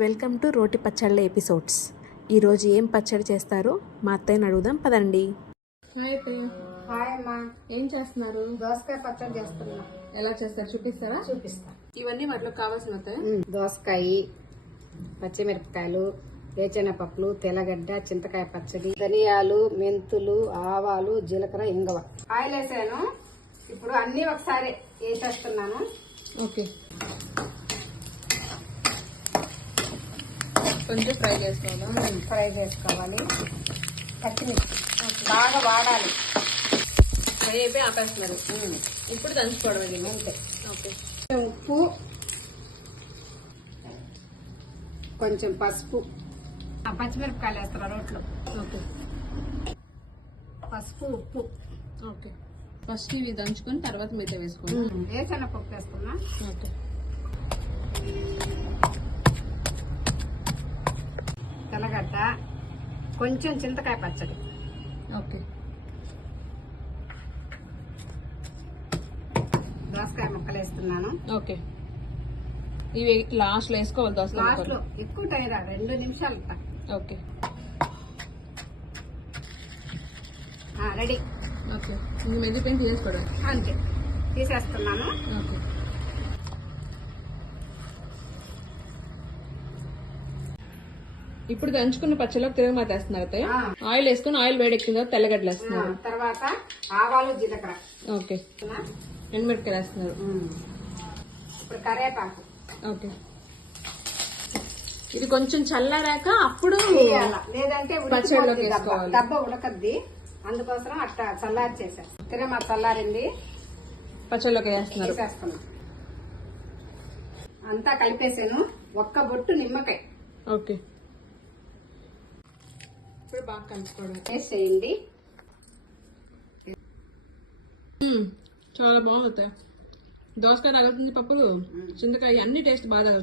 Welcome to రోటి పచ్చళ్ళ episodes. ఈరోజు ఏం పచ్చడి చేస్తారో మా అత్తయ్యని అడుగుదాం పదండి. హాయ్ అత్తయ్య. హాయ్ అమ్మా. ఏం చేస్తున్నారు? దోసకాయ పచ్చడి చేస్తున్నా. ఎలా చేస్తారు చూపిస్తారా? చూపిస్తా. ఇవన్నీ వాటిలో కావాల్సిన అత్తయ్య? దోసకాయ, పచ్చిమిరపకాయలు, వేరుశెనగపప్పులు, తెల్లగడ్డ, చింతకాయ పచ్చడి, ధనియాలు, మెంతులు, ఆవాలు, జీలకర్ర, ఇంగవ. ఆయిల్ వేసాను. ఇప్పుడు అన్ని ఒకసారి వేసేస్తున్నాను. ఓకే, కొంచెం ఫ్రై చేసుకోవాలా? ఫ్రై చేసుకోవాలి. పచ్చిమిర్చి బాగా వాడాలి. ఫ్రై అయిపోయి ఆపేస్తున్నారు. ఇప్పుడు దంచుకోవడం ఇది. అంతే. ఓకే, ఉప్పు, కొంచెం పసుపు, పచ్చిమిరపకాయలు వేస్తున్నా రోట్లో. ఓకే, పసుపు, ఉప్పు. ఓకే. ఫస్ట్ ఇవి దంచుకొని తర్వాత మిగతా వేసుకోండి. వేరుశెనగపప్పు వేస్తున్నా. ఓకే, తెల్లగడ్డ, కొంచెం చింతకాయ పచ్చడి. ఓకే, దోసకాయ ముక్కలు వేస్తున్నాను. ఓకే. ఇవి లాస్ట్ లో వేసుకోవాలి దోసకాయ లాస్ట్ ముక్కలు. లో ఎక్కువ టైం 2 నిమిషాలు. Okay, ready. ఓకే. ఇంక మెదిపోయింది చేసుకోవడం. అంతే, తీసేస్తున్నాను. ఓకే, ఇప్పుడు దంచుకున్న పచ్చళ్ళకి తిరగమాత వేస్తున్నారు అత్తయ్య. ఆయిల్ వేసుకుని ఆయిల్ వేడెక్కిన తర్వాత తెల్లగడ్డలు వేస్తున్నారు. తర్వాత ఆవాలు, జీలకర్ర. ఓకే, ఎండుమిరపకాయలు వేస్తున్నారు. ఇప్పుడు కరివేపాకు. ఓకే, ఇది కొంచెం చల్లారాక అప్పుడు వేయాల. లేదంటే పచ్చడిలోకి ఉడికిపోతుంది వేసుకోవాలి. దెబ్బ ఉడకద్ది. అందుకోసం అట్లా చల్లారి చేసేస్తాం. తిరగమాత చల్లారింది, పచ్చళ్ళలోకి వేస్తున్నారు. వేసేస్తున్నాం. అంతా కలిపేసాను. ఒక్క బొట్టు నిమ్మకాయ ఓకే, ఇప్పుడు బాగా కలుపుకోవడం. వేసేయండి. చాలా బాగుంది. దోసకాయ తగులుతుంది, పప్పులు, చింతకాయ అన్ని టేస్ట్ బాగా తగులుతుంది.